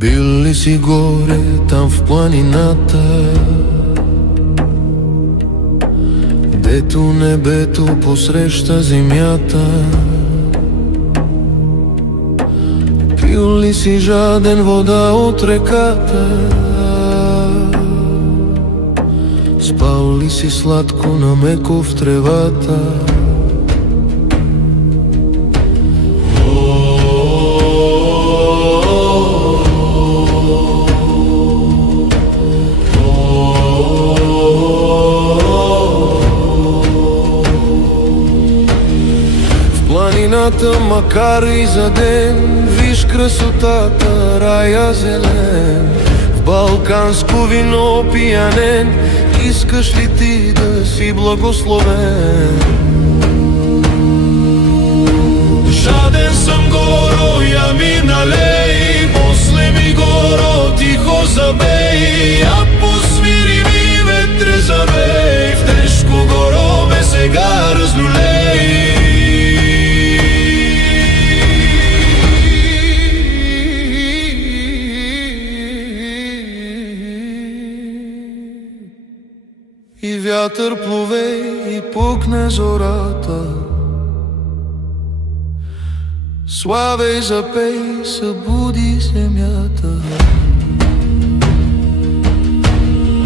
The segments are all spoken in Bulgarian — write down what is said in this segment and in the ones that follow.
Бил ли си горе, там в планината, дето небето посреща земята? Пил ли си жаден вода от реката? Спал ли си сладко на меко в тревата? Макар и за ден, виж красотата, рая зелен. В балканско вино пиянен, искаш ли ти да си благословен? Жаден съм горо, я ми налей, после ми горо тихо забей. А посвири ми, ветре завей, в тежко горо ме сега разлюлей. И вятър плове и пукне зората, славей запей, събуди земята.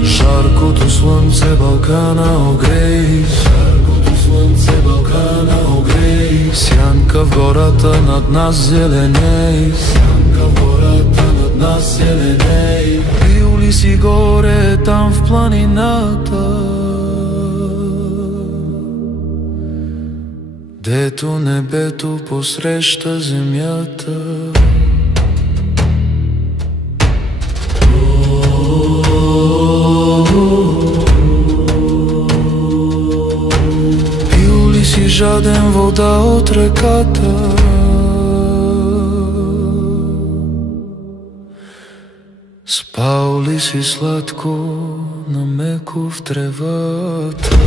Жаркото слънце Балкана огрей, жаркото слънце Балкана огрей. Сянка в гората над нас зеленей, сянка в гората над нас зеленей. Бил ли си горе, там в планината, дето небето посреща земята? Пил ли си жаден вода от реката? Спал ли си сладко на меко в тревата?